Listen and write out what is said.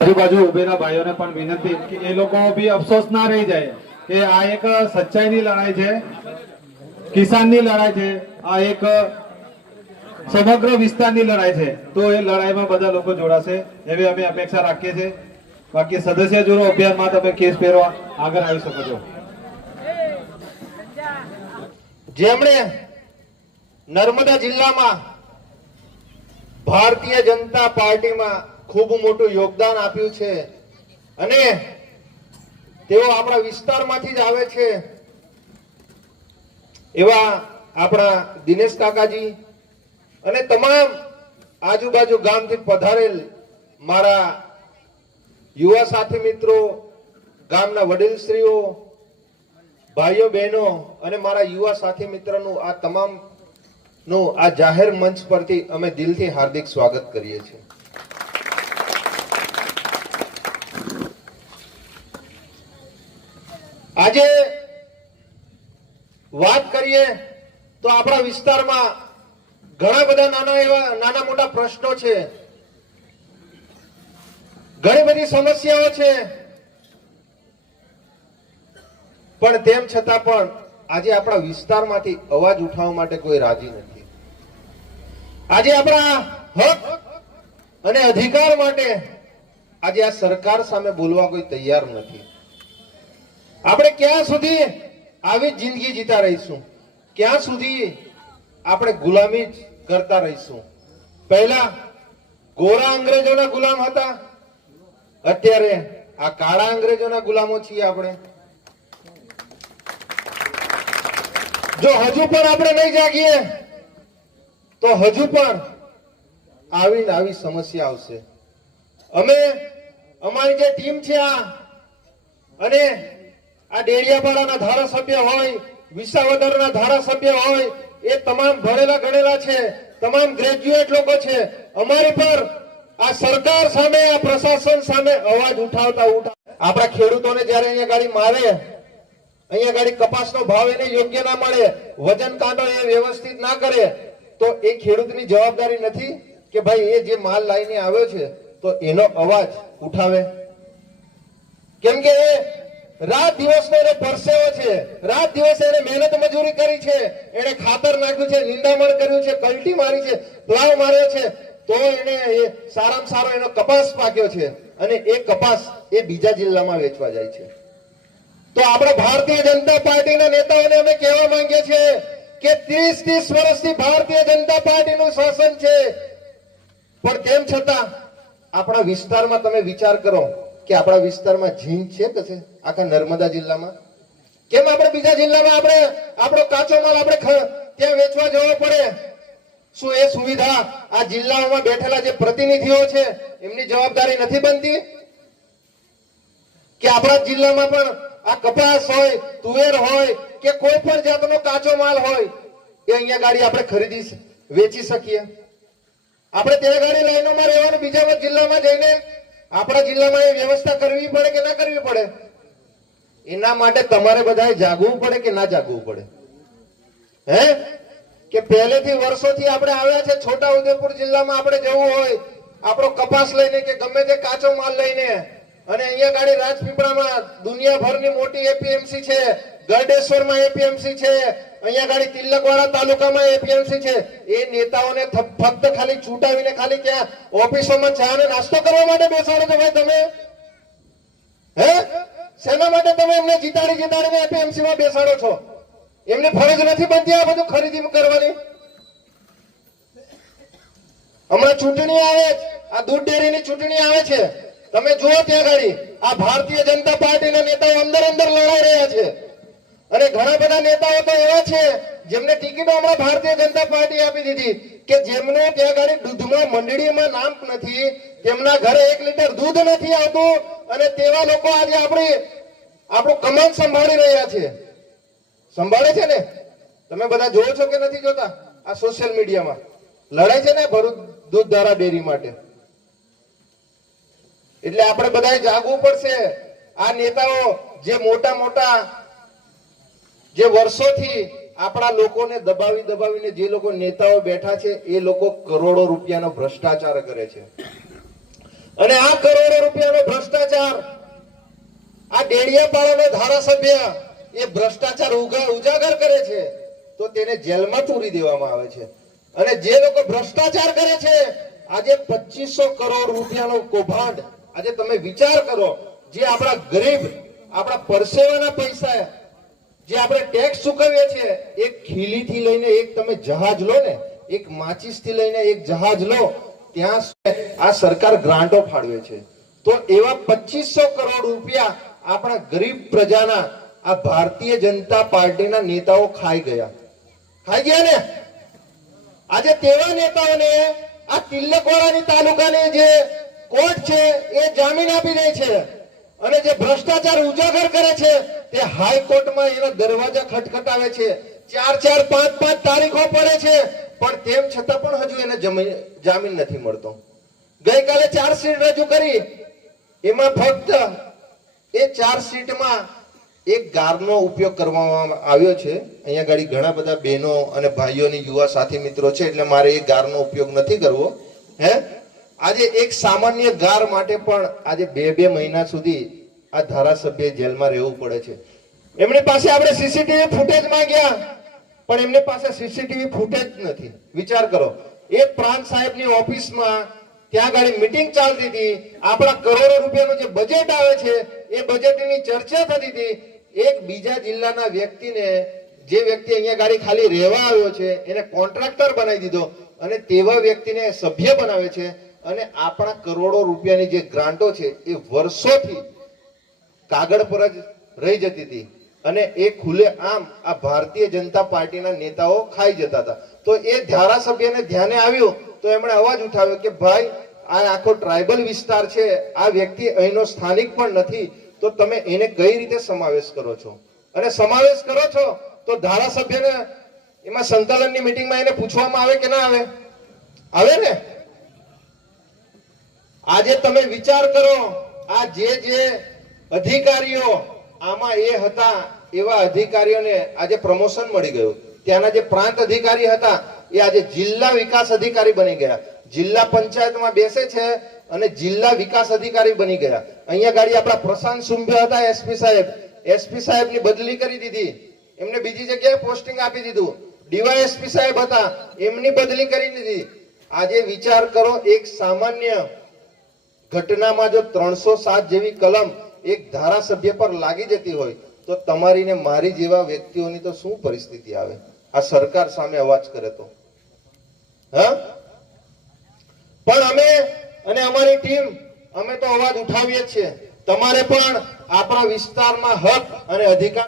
આજુબાજુ ઉભેલા ભાઈઓને પણ વિનંતી કે એ લોકો બી અફસોસ ના રહી જાય કે આ એક સચ્ચાઈની લડાઈ છે, કિસાનની લડાઈ છે, આ એક સમગ્ર વિસ્તારની લડાઈ છે. તો એ લડાઈમાં બધા લોકો જોડાશે એવી અમે અપેક્ષા રાખીએ છીએ. બાકી સદસ્ય જોડો અભિયાનમાં તમે કેસ પહેરવા આગળ આવી શકો છો. જેમણે નર્મદા જિલ્લામાં ભારતીય જનતા પાર્ટીમાં ખૂબ મોટું યોગદાન આપ્યું છે અને તેઓ આપણા વિસ્તારમાંથી જ આવે છે એવા આપણા દિનેશ કાકાજી અને તમામ આજુબાજુ ગામથી પધારેલ મારા યુવા સાથી મિત્રો, ગામના વડીલશ્રીઓ, ભાઈઓ બહેનો અને મારા યુવા સાથી મિત્રોનું આ તમામ નું આ જાહેર મંચ પરથી અમે દિલથી હાર્દિક સ્વાગત કરીએ છીએ. આજે વાત કરીએ તો આપણા વિસ્તારમાં ઘણા બધા નાના મોટા પ્રશ્નો છે, ઘણી બધી સમસ્યાઓ છે, પણ તેમ છતાં પણ આજે આપણા વિસ્તારમાંથી અવાજ ઉઠાવવા માટે કોઈ રાજી નથી. આજે આપણા હક અને અધિકાર માટે આજે આ સરકાર સામે બોલવા કોઈ તૈયાર નથી. આપણે ક્યાં સુધી આવી જિંદગી જીતા રહીશું? ક્યાં સુધી આપણે ગુલામી જ કરતા રહીશું? પહેલા ગોરા અંગ્રેજોના ગુલામ હતા, અત્યારે આ કાળા અંગ્રેજોના ગુલામો છીએ આપણે. જો હજુ પણ આપણે નહીં જાગીએ તો હજુ પણ આવી સમસ્યા આવશે. અમે અમારી જે ટીમ છે અને આ ડેડિયાપાડાના ધારાસભ્ય હોય, વિસાવદરના ધારાસભ્ય હોય, એ તમામ ભણેલા ગણેલા છે, તમામ ગ્રેજ્યુએટ લોકો છે. અમારી પર આ સરકાર સામે, આ પ્રશાસન સામે અવાજ ઉઠાવતા આપણા ખેડૂતોને જયારે અહીંયા ગાડી મારે, અહીંયા ગાડી કપાસનો ભાવ એને યોગ્ય ના મળે, વજન કાંટો એ વ્યવસ્થિત ના કરે, તો એ ખેડૂતની જવાબદારી નથી કે ભાઈ એ જે માલ લઈને આવ્યો છે તો એનો અવાજ ઉઠાવે? કેમ કે રાત દિવસનો એને પરસેવો છે, રાત દિવસે એને મહેનત મજૂરી કરી છે, એને ખાતર નાખ્યું છે, નિંદામણ કર્યું છે, કલટી મારી છે, પ્લાવ માર્યો છે, તો એને સારામાં સારો એનો કપાસ પાક્યો છે અને એ કપાસ એ બીજા જિલ્લામાં વેચવા જાય છે. તો આપણે ભારતીય જનતા પાર્ટીના નેતાઓને અમે કહેવા માંગીએ છીએ કે 30 વર્ષથી ભારતીય જનતા પાર્ટીનું શાસન છે, પણ તેમ છતાં આપણા વિસ્તારમાં તમે વિચાર કરો કે આપણા વિસ્તારમાં ઝીંક છે કે છે? આખા નર્મદા જિલ્લામાં કેમ આપણે બીજા જિલ્લામાં આપણે આપણો કાચો માલ આપણે ત્યાં વેચવા જવો પડે? શું એ સુવિધા આ જિલ્લાઓમાં બેઠેલા જે પ્રતિનિધિઓ છે એમની જવાબદારી નથી બનતી કે આપણા જિલ્લામાં પણ આ કપાસ હોય, તુવેર હોય કે કોઈ પણ જાતનો કાચો માલ હોય એ અહીંયા ગાડી આપણે ખરીદી વેચી શકીએ? આપણે ત્યાં ગાડી લાઈનોમાં રહેવાનું, બીજા જિલ્લામાં જઈને આપણા જિલ્લામાં એ વ્યવસ્થા કરવી પડે કે ના કરવી પડે? એના માટે તમારે બધાએ જાગવું પડે કે ના જાગવું પડે? કે પહેલેથી વર્ષોથી આપણે આવ્યા છે છોટા ઉદેપુર જિલ્લામાં આપણે જવું હોય, આપણો કપાસ લઈને કે ગમે તે કાચો માલ લઈને, અને અહીંયા ગાડી રાજપીપળામાં દુનિયાભરની મોટી એપીએમસી છે, ગરડેશ્વરમાં એપીએમસી છે, અહીંયા ગાડી તિલકવાડા તાલુકામાં એપીએમસી છે. એ નેતાઓને ફક્ત ખાલી ચૂંટાવીને ખાલી ક્યાં ઓફિસોમાં ચા અને નાસ્તો કરવા માટે બેસાડો છો ભાઈ તમે? શેના માટે તમે એમને જીતાડીને એપીએમસીમાં બેસાડો છો? એમની ફરજ નથી બનતી આ બધું ખરીદી કરવાની? હમણાં ચૂંટણી આવે, આ દૂધ ડેરીની ચૂંટણી આવે છે, તમે જુઓ ત્યાં ગાડી આ ભારતીય જનતા પાર્ટીના નેતાઓ અંદર લડાઈ રહ્યા છે અને ઘણા બધા નેતાઓ તો એવા છે જેમને ટિકિટો હમણાં ભારતીય જનતા પાર્ટી આપી દીધી કે જેમને ત્યાં ગાડી દૂધમાં મંડળીમાં નામ નથી, તેમના ઘરે 1 લીટર દૂધ નથી આવતું, અને તેવા લોકો આજે આપણું કમાન સંભાળી રહ્યા છે. સંભાળે છે ને? તમે બધા જોવો છો કે નથી જોતા? આ સોશિયલ મીડિયામાં લડાઈ છે ને ભરૂચ દૂધ ધારા ડેરી માટે. એટલે આપણે બધાએ જાગવું પડશે. આ નેતાઓ જે મોટા જે વર્ષોથી આપણા લોકોને દબાવીને જે લોકો નેતાઓ બેઠા છે એ લોકો કરોડો રૂપિયાનો ભ્રષ્ટાચાર કરે છે અને આ કરોડો રૂપિયાનો ડેડિયાપાડાનો ધારાસભ્ય એ ભ્રષ્ટાચાર ઉજાગર કરે છે તો તેને જેલમાં પૂરી દેવામાં આવે છે, અને જે લોકો ભ્રષ્ટાચાર કરે છે આજે 2500 કરોડ રૂપિયાનો કૌભાંડ, આજે તમે વિચાર કરો, જે આપણા ગરીબ, આપણા પરસેવાના પૈસા, જે આપણે ટેક્સ ચૂકવીએ છીએ, એક ખીલીથી લઈને એક તમે જહાજ લો ને, એક માચીસથી લઈને એક જહાજ લો, ત્યાં આ સરકાર ગ્રાન્ટો ફાળવે છે. તો એવા 2500 કરોડ રૂપિયા આપણા ગરીબ પ્રજાના આ ભારતીય જનતા પાર્ટીના નેતાઓ ખાઈ ગયા ને. આજે તેવા નેતાઓને આ તિલકવાડાની તાલુકાની જે કોર્ટ છે એ જામીન આપી દે છે, અને જે ભ્રષ્ટાચાર ઉજાગર કરે છે તે હાઈકોર્ટમાં એના દરવાજા ખટખટાવે છે. 4-4, 5-5 તારીખો પડે છે, પણ તેમ છતાં પણ હજુ એને જામીન નથી મળતો. ગઈકાલે ચાર્જશીટ રજૂ કરી, એમાં ફક્ત એ ચાર્જશીટમાં એક ગારનો ઉપયોગ કરવામાં આવ્યો છે. અહીંયા ગાડી ઘણા બધા બહેનો અને ભાઈઓની યુવા સાથી મિત્રો છે, એટલે મારે એ ગારનો ઉપયોગ નથી કરવો. આજે એક સામાન્ય ગાર માટે પણ આજે 2-2 મહિના સુધી આ ધારાસભ્ય જેલમાં રહેવું પડે છે. એમની પાસે આપણે સીસીટીવી ફૂટેજ માંગ્યા, પણ એમની પાસે સીસીટીવી ફૂટેજ નથી. વિચાર કરો, એક પ્રાંત સાહેબની ઓફિસમાં ત્યાં ગાડી મીટિંગ ચાલતી હતી, આપણા કરોડો રૂપિયાનું જે બજેટ આવે છે એ બજેટની ચર્ચા થતી હતી. એક બીજા જિલ્લાના વ્યક્તિને, જે વ્યક્તિ અહીંયા ગાડી ખાલી રહેવા આવ્યો છે, એને કોન્ટ્રાક્ટર બનાવી દીધો, અને તેવા વ્યક્તિને સભ્ય બનાવે છે, અને આપણા કરોડો રૂપિયાની જે ગ્રાન્ટો છે એ વર્ષોથી કાગળ પર જ રહી જતી હતી, અને એ ખુલ્લે આમ આ ભારતીય જનતા પાર્ટીના નેતાઓ ખાઈ જતા હતા. તો એ ધારાસભ્યને ધ્યાને આવ્યું તો એમણે અવાજ ઉઠાવ્યો કે ભાઈ, આ આખો ટ્રાઇબલ વિસ્તાર છે, આ વ્યક્તિ અહીંનો સ્થાનિક પણ નથી, તો તમે એને કઈ રીતે સમાવેશ કરો છો? અને સમાવેશ કરો છો તો ધારાસભ્યને એમાં સંકલનની મીટિંગમાં એને પૂછવામાં આવે કે ના આવે? આવે ને. આજે તમે વિચાર કરો, આ જે અધિકારીઓ આમાં એ હતા, એવા અધિકારીઓને આજે પ્રમોશન મળી ગયું. ત્યાંના જે પ્રાંત અધિકારી હતા એ આજે જિલ્લા વિકાસ અધિકારી બની ગયા, જિલ્લા પંચાયતમાં બેસે છે અને જિલ્લા વિકાસ અધિકારી બની ગયા. અહીંયા ગાડી આપણા પ્રશાંત સુંભે હતા એસપી સાહેબની બદલી કરી દીધી, એમને બીજી જગ્યાએ પોસ્ટિંગ આપી દીધું. ડીવાયએસપી સાહેબ હતા, એમની બદલી કરી દીધી. આજે વિચાર કરો, એક સામાન્ય ઘટનામાં જો 307 જેવી કલમ એક ધારાસભ્ય પર લાગી જતી હોય તો તમારી ને મારી જેવા વ્યક્તિઓની તો શું પરિસ્થિતિ આવે? આ સરકાર સામે અવાજ કરે તો. પણ અમે અને અમારી ટીમ, અમે તો અવાજ ઉઠાવીએ છીએ. તમારે પણ આપણા વિસ્તારમાં હક અને અધિકાર